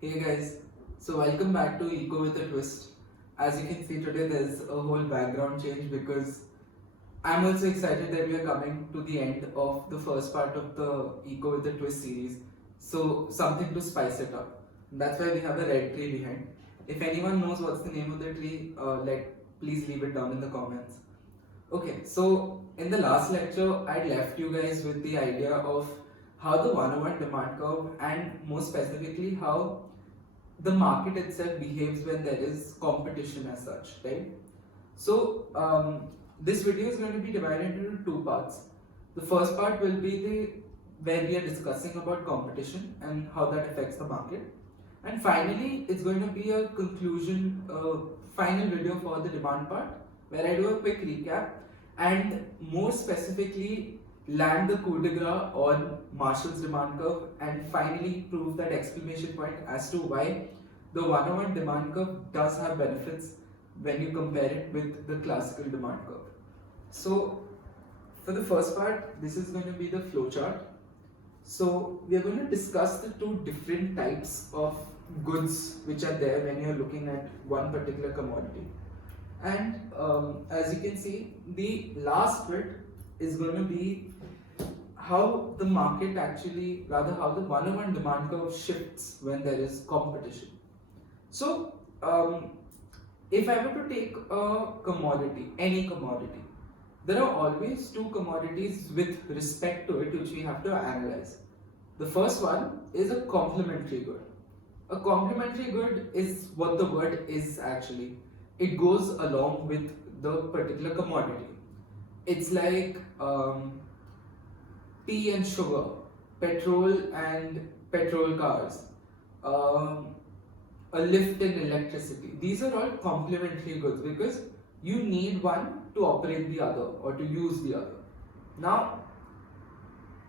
Hey guys, so welcome back to Eco with a Twist. As you can see today, there's a whole background change because I'm also excited that we are coming to the end of the first part of the Eco with a Twist series. So, something to spice it up. That's why we have a red tree behind. If anyone knows what's the name of the tree, please leave it down in the comments. Okay, so in the last lecture, I left you guys with the idea of how the 101 demand curve and more specifically how the market itself behaves when there is competition as such, right? So this video is going to be divided into two parts. The first part will be the where we are discussing about competition and how that affects the market, and finally it's going to be a conclusion, final video for the demand part where I do a quick recap and more specifically land the coup de grace on Marshall's demand curve and finally prove that exclamation point as to why the 101 demand curve does have benefits when you compare it with the classical demand curve. So for the first part, this is going to be the flow chart. So we are going to discuss the two different types of goods which are there when you are looking at one particular commodity. And as you can see, the last bit is going to be how the market actually, rather how the 101 demand curve shifts when there is competition. So, if I were to take a commodity, any commodity, there are always two commodities with respect to it which we have to analyze. The first one is a complementary good. A complementary good is what the word is actually. It goes along with the particular commodity. It's like tea and sugar, petrol and petrol cars, um, a lift in electricity. These are all complementary goods because you need one to operate the other or to use the other. Now,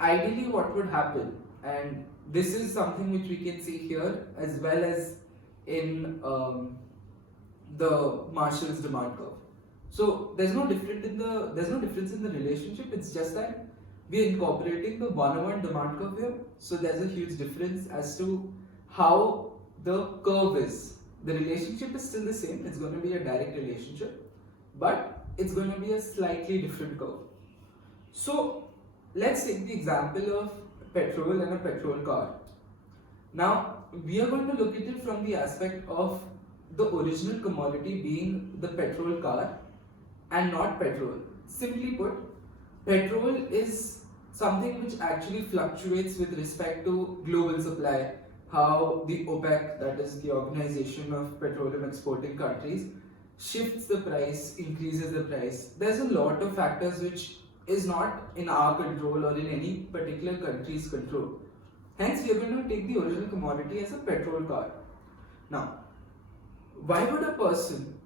ideally, what would happen, and this is something which we can see here as well as in the Marshall's demand curve. So there's no difference in the relationship. It's just that we are incorporating the 101 demand curve here. So there's a huge difference as to how the curve is. The relationship is still the same. It's going to be a direct relationship, but it's going to be a slightly different curve. So let's take the example of petrol and a petrol car. Now we are going to look at it from the aspect of the original commodity being the petrol car and not petrol. Simply put, petrol is something which actually fluctuates with respect to global supply, how the OPEC, that is the Organization of Petroleum Exporting Countries, shifts the price, increases the price. There's a lot of factors which is not in our control or in any particular country's control. Hence, we are going to take the original commodity as a petrol car. Now, why would a person,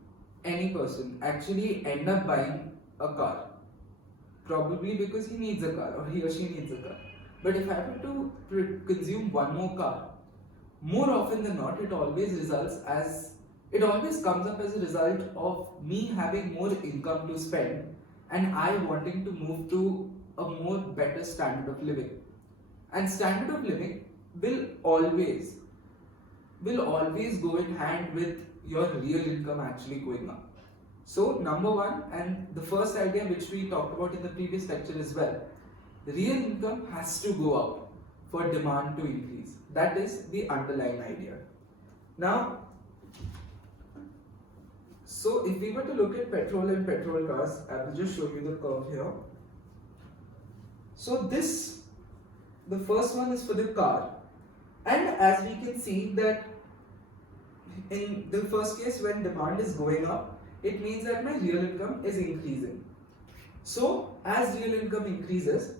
any person, actually end up buying a car? Probably because he needs a car or he or she needs a car. But if I were to consume one more car, more often than not, it always comes up as a result of me having more income to spend and I wanting to move to a more better standard of living. And standard of living will always go in hand with your real income actually going up. So number one, and the first idea which we talked about in the previous lecture as well, real income has to go up for demand to increase. That is the underlying idea. Now, so if we were to look at petrol and petrol cars, I will just show you the curve here. So the first one is for the car, and as we can see that in the first case when demand is going up, it means that my real income is increasing. So as real income increases,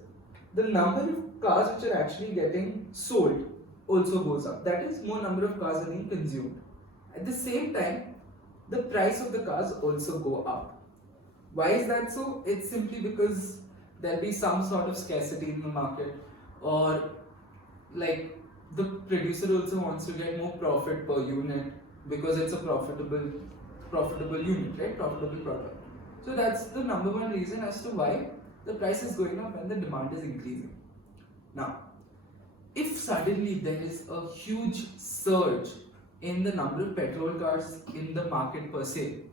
the number of cars which are actually getting sold also goes up. That is, more number of cars are being consumed. At the same time, the price of the cars also go up. Why is that so? It's simply because there'll be some sort of scarcity in the market, or like the producer also wants to get more profit per unit because it's a profitable unit, right? Profitable product. So that's the number one reason as to why the price is going up when the demand is increasing. Now, if suddenly there is a huge surge in the number of petrol cars in the market per se,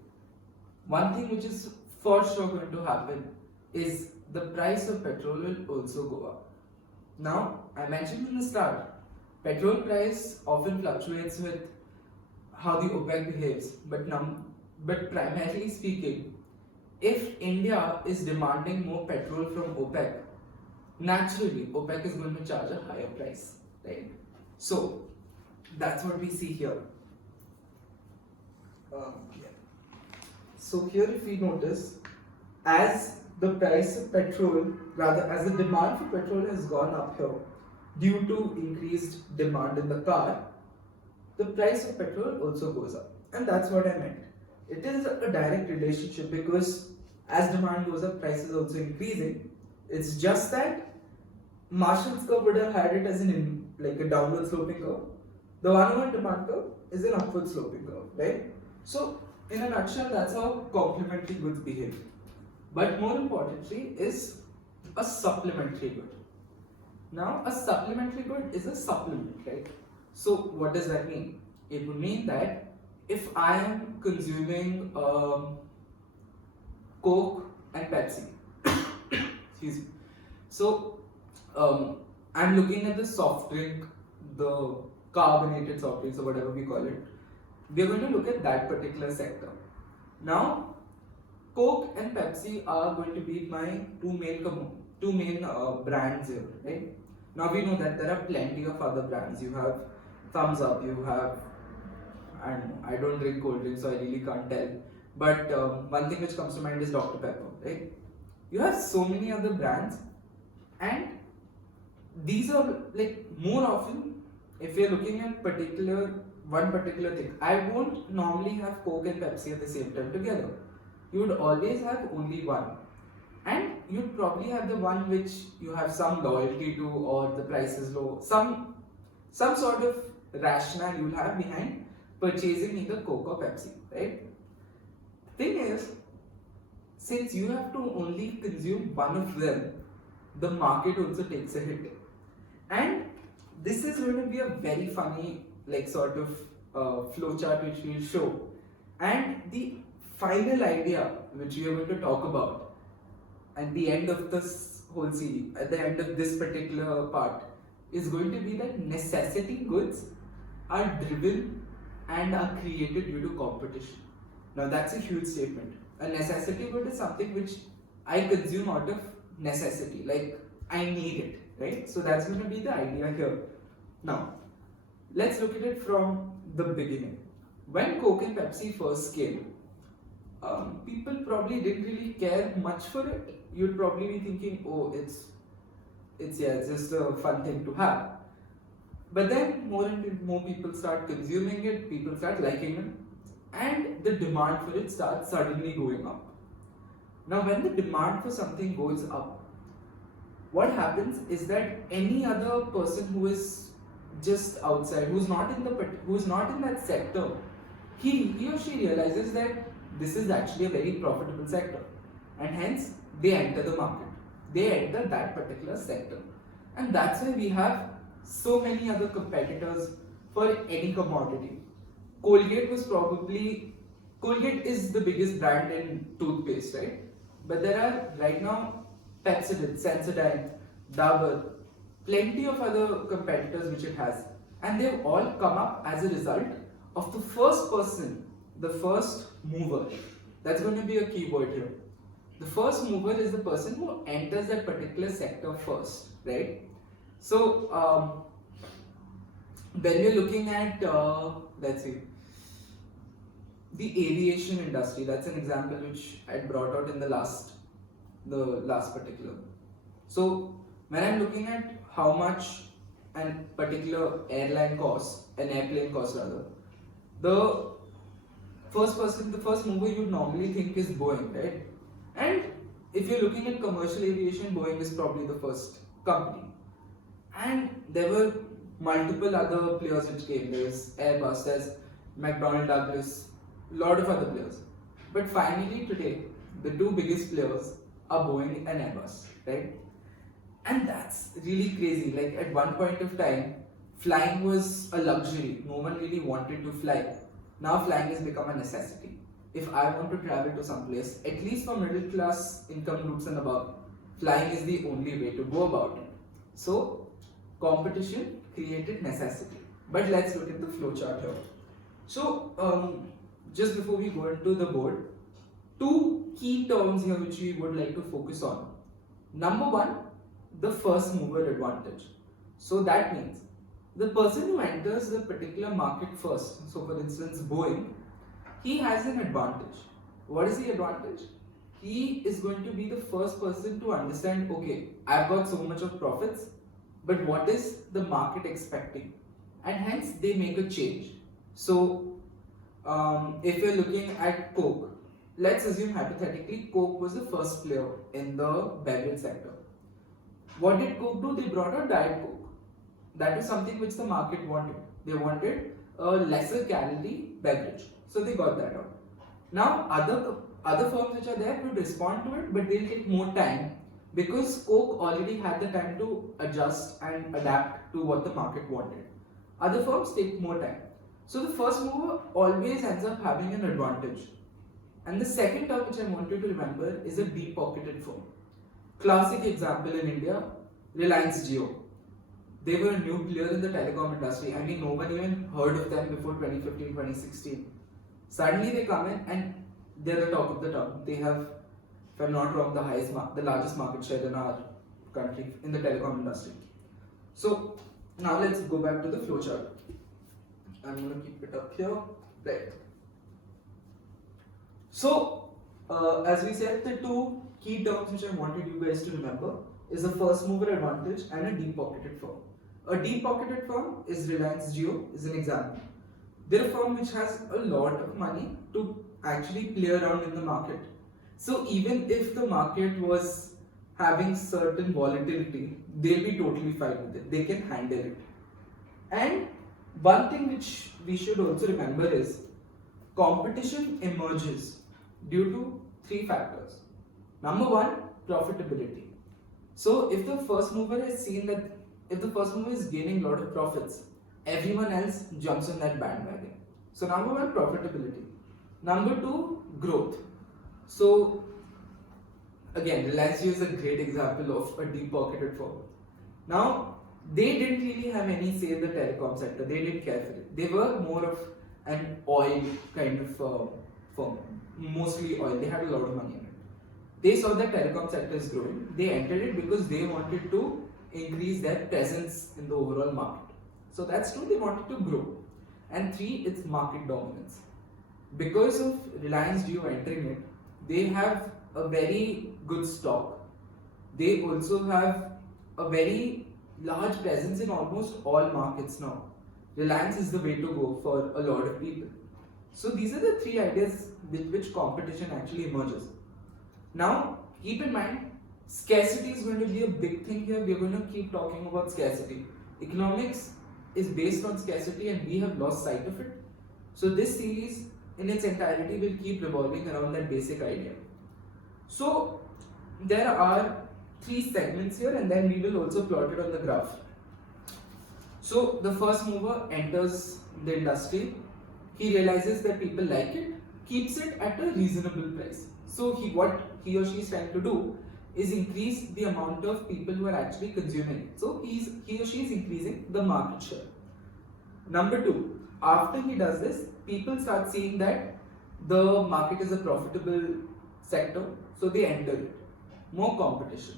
one thing which is for sure going to happen is the price of petrol will also go up. Now, I mentioned in the start, petrol price often fluctuates with how the OPEC behaves, but primarily speaking, if India is demanding more petrol from OPEC, naturally OPEC is going to charge a higher price, right? So that's what we see here. Yeah. So here, if we notice, as the price of petrol, rather as the demand for petrol has gone up here due to increased demand in the car, the price of petrol also goes up. And that's what I meant. It is a direct relationship because as demand goes up, price is also increasing. It's just that Marshall's curve would have had it as like a downward sloping curve. The 1 demand curve is an upward sloping curve, right? So in a nutshell, that's how complementary goods behave. But more importantly is a supplementary good. Now, a supplementary good is a supplement, right? So, what does that mean? It would mean that if I am consuming Coke and Pepsi, excuse me. So, I'm looking at the soft drink, the carbonated soft drinks, or whatever we call it. We're going to look at that particular sector. Now, Coke and Pepsi are going to be my two main brands here, right? Now we know that there are plenty of other brands. You have Thumbs Up, you have, I don't drink cold drinks, so I really can't tell. But one thing which comes to mind is Dr. Pepper, right? You have so many other brands, and these are like more often, if you're looking at one particular thing, I won't normally have Coke and Pepsi at the same time together. You would always have only one, and you'd probably have the one which you have some loyalty to, or the price is low, some sort of rationale you'll have behind purchasing either Coke or Pepsi, right? The thing is, since you have to only consume one of them, the market also takes a hit, and this is going to be a very funny like sort of flowchart which we'll show, and the final idea which we are going to talk about at the end of this whole series, at the end of this particular part, is going to be that necessity goods are driven and are created due to competition. Now that's a huge statement. A necessity good is something which I consume out of necessity, like I need it, right? So that's going to be the idea here. Now, let's look at it from the beginning. When Coke and Pepsi first came, people probably didn't really care much for it. You'd probably be thinking, oh, it's just a fun thing to have. But then more and more people start consuming it, people start liking it, and the demand for it starts suddenly going up. Now, when the demand for something goes up, what happens is that any other person who is just outside, who's not in that sector, he or she realizes that this is actually a very profitable sector, and hence they enter the market. They enter that particular sector, and that's why we have so many other competitors for any commodity. Colgate is the biggest brand in toothpaste, right? But there are right now Pepsodent, Sensodyne, Dabur, plenty of other competitors which it has, and they've all come up as a result of the first person, the first mover. That's going to be a keyword here. The first mover is the person who enters that particular sector first, right? So when we're looking at let's see, the aviation industry, that's an example which I brought out in the last particular. So when I'm looking at how much a particular airplane costs rather, the first mover you'd normally think is Boeing, right? And if you're looking at commercial aviation, Boeing is probably the first company. And there were multiple other players which came. There's Airbus, there's McDonnell Douglas, a lot of other players. But finally today, the two biggest players are Boeing and Airbus, right? And that's really crazy. Like at one point of time, flying was a luxury. No one really wanted to fly. Now flying has become a necessity. If I want to travel to some place, at least for middle class income groups and above, flying is the only way to go about it. So competition created necessity. But let's look at the flowchart here. So just before we go into the board, two key terms here which we would like to focus on. Number one, the first mover advantage. So that means the person who enters the particular market first, so for instance Boeing, he has an advantage. What is the advantage? He is going to be the first person to understand, okay, I've got so much of profits, but what is the market expecting? And hence they make a change. So if you're looking at Coke, let's assume hypothetically Coke was the first player in the beverage sector. What did Coke do? They brought out Diet Coke. That is something which the market wanted. They wanted a lesser calorie beverage. So they got that out. Now other firms which are there would respond to it, but they'll take more time because Coke already had the time to adjust and adapt to what the market wanted. Other firms take more time. So the first mover always ends up having an advantage. And the second term which I want you to remember is a deep-pocketed firm. Classic example in India, Reliance Jio. They were a new player in the telecom industry. I mean, no one even heard of them before 2015, 2016. Suddenly they come in and they're the top of the town. They have, if I'm not wrong, the largest market share in our country in the telecom industry. So now let's go back to the flowchart. I'm going to keep it up here. Right. So, as we said, the two key terms which I wanted you guys to remember is a first mover advantage and a deep pocketed firm. A deep pocketed firm is Reliance Jio, is an example. They're a firm which has a lot of money to actually play around in the market. So even if the market was having certain volatility, they'll be totally fine with it. They can handle it. And one thing which we should also remember is competition emerges due to three factors. Number one, profitability. So if the first mover has seen that if the first mover is gaining a lot of profits, everyone else jumps on that bandwagon. So number one, profitability. Number two, growth. So again, Reliance Jio is a great example of a deep-pocketed firm. Now, they didn't really have any say in the telecom sector. They didn't care for it. They were more of an oil kind of firm, mostly oil. They had a lot of money in it. They saw that telecom sector is growing. They entered it because they wanted to increase their presence in the overall market. So that's true, they wanted to grow. And three, it's market dominance. Because of Reliance Jio entering it, they have a very good stock. They also have a very large presence in almost all markets now. Reliance is the way to go for a lot of people. So these are the three ideas with which competition actually emerges. Now, keep in mind, scarcity is going to be a big thing here. We are going to keep talking about scarcity. Economics is based on scarcity and we have lost sight of it. So this series in its entirety will keep revolving around that basic idea. So there are three segments here and then we will also plot it on the graph. So the first mover enters the industry. He realizes that people like it, keeps it at a reasonable price. So what he or she is trying to do is increase the amount of people who are actually consuming it. So he or she is increasing the market share. Number two, after he does this, people start seeing that the market is a profitable sector, so they enter it. More competition.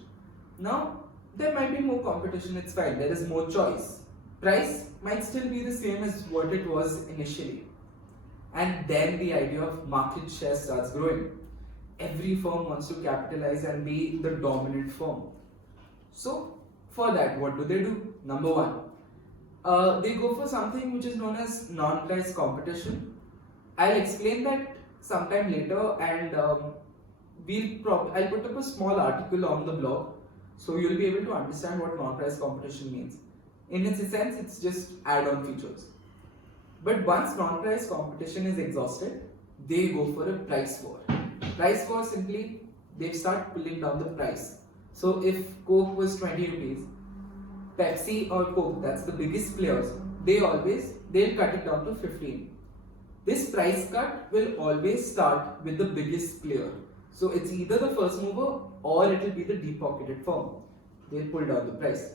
Now, there might be more competition, it's fine, there is more choice. Price might still be the same as what it was initially. And then the idea of market share starts growing. Every firm wants to capitalize and be the dominant firm. So, for that, what do? Number one, they go for something which is known as non-price competition. I'll explain that sometime later and I'll put up a small article on the blog so you'll be able to understand what non-price competition means. In its sense, it's just add-on features. But once non-price competition is exhausted, they go for a price war. Price war simply, they start pulling down the price. So if Coke was 20 rupees, Pepsi or Coke, that's the biggest players, they'll cut it down to 15. This price cut will always start with the biggest player. So it's either the first mover or it will be the deep pocketed firm. They'll pull down the price.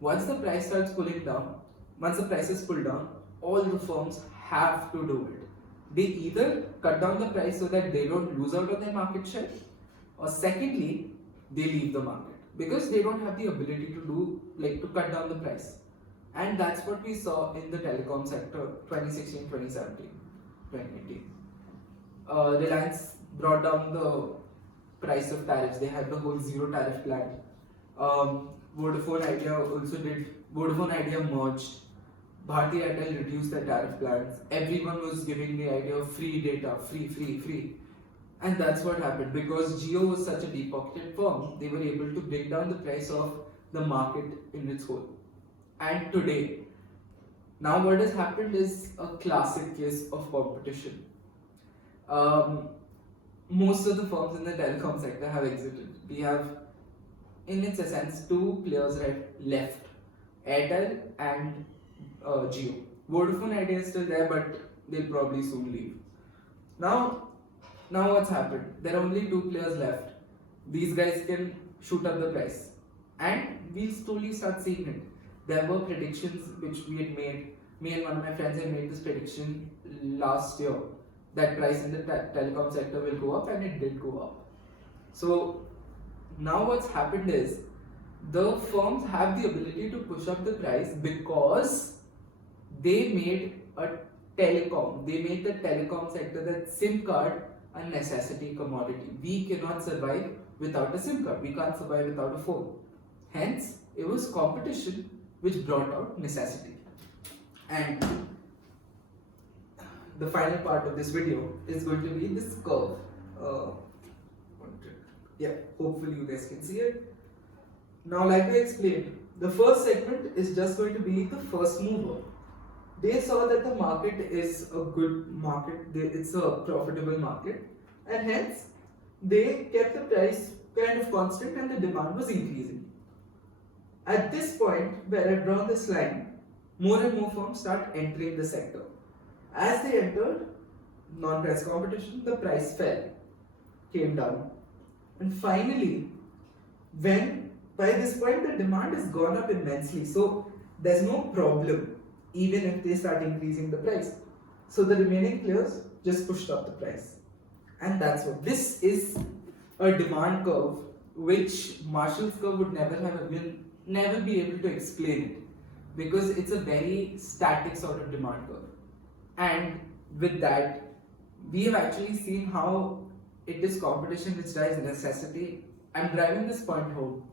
Once the price starts pulling down, once the price is pulled down, all the firms have to do it. They either cut down the price so that they don't lose out on their market share, or secondly, they leave the market because they don't have the ability to cut down the price. And that's what we saw in the telecom sector 2016, 2017, 2018. Reliance brought down the price of tariffs. They had the whole zero tariff plan. Vodafone Idea also did. Vodafone Idea merged. Bharti Airtel reduced their tariff plans. Everyone was giving the idea of free data, free. And that's what happened because Jio was such a deep-pocketed firm, they were able to bring down the price of the market in its whole. And today, now what has happened is a classic case of competition. Most of the firms in the telecom sector have exited. We have, in its essence, two players left, Airtel and Jio. Vodafone Idea is still there, but they'll probably soon leave. Now what's happened? There are only two players left. These guys can shoot up the price, and we'll slowly start seeing it. There were predictions which we had made. Me and one of my friends had made this prediction last year that price in the telecom sector will go up, and it did go up. So now what's happened is the firms have the ability to push up the price because they made the telecom sector, that SIM card, a necessity commodity. We cannot survive without a SIM card. We can't survive without a phone. Hence, it was competition which brought out necessity. And the final part of this video is going to be this curve. Hopefully you guys can see it. Now, like I explained, the first segment is just going to be the first mover. They saw that the market is a good market, it's a profitable market, and hence they kept the price kind of constant and the demand was increasing. At this point where I've drawn this line, more and more firms start entering the sector. As they entered non-price competition, the price fell, came down, and finally, by this point the demand has gone up immensely, so there's no problem even if they start increasing the price. So the remaining players just pushed up the price. And that's what. This is a demand curve which Marshall's curve would never be able to explain it because it's a very static sort of demand curve. And with that, we have actually seen how it is competition which drives necessity. I'm driving this point home.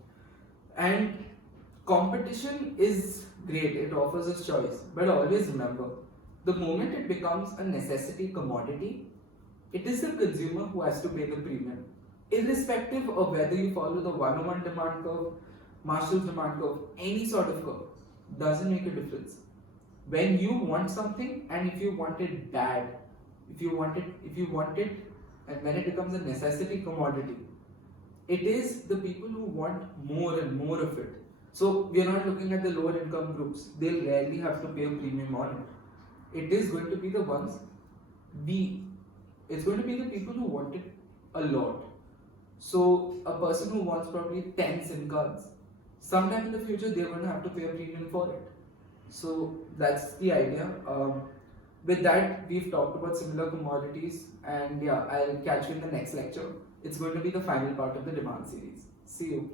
And competition is great, it offers us choice, but always remember, the moment it becomes a necessity commodity, it is the consumer who has to pay the premium. Irrespective of whether you follow the 101 demand curve, Marshall's demand curve, any sort of curve, doesn't make a difference. When you want something and if you want it bad, if you want it, and when it becomes a necessity commodity, it is the people who want more and more of it. So we are not looking at the lower income groups. They'll rarely have to pay a premium on it. It is going to be the it's going to be the people who want it a lot. So a person who wants probably 10 SIM cards, sometime in the future they're going to have to pay a premium for it. So that's the idea. With that, we've talked about similar commodities, and I'll catch you in the next lecture. It's going to be the final part of the demand series. See you.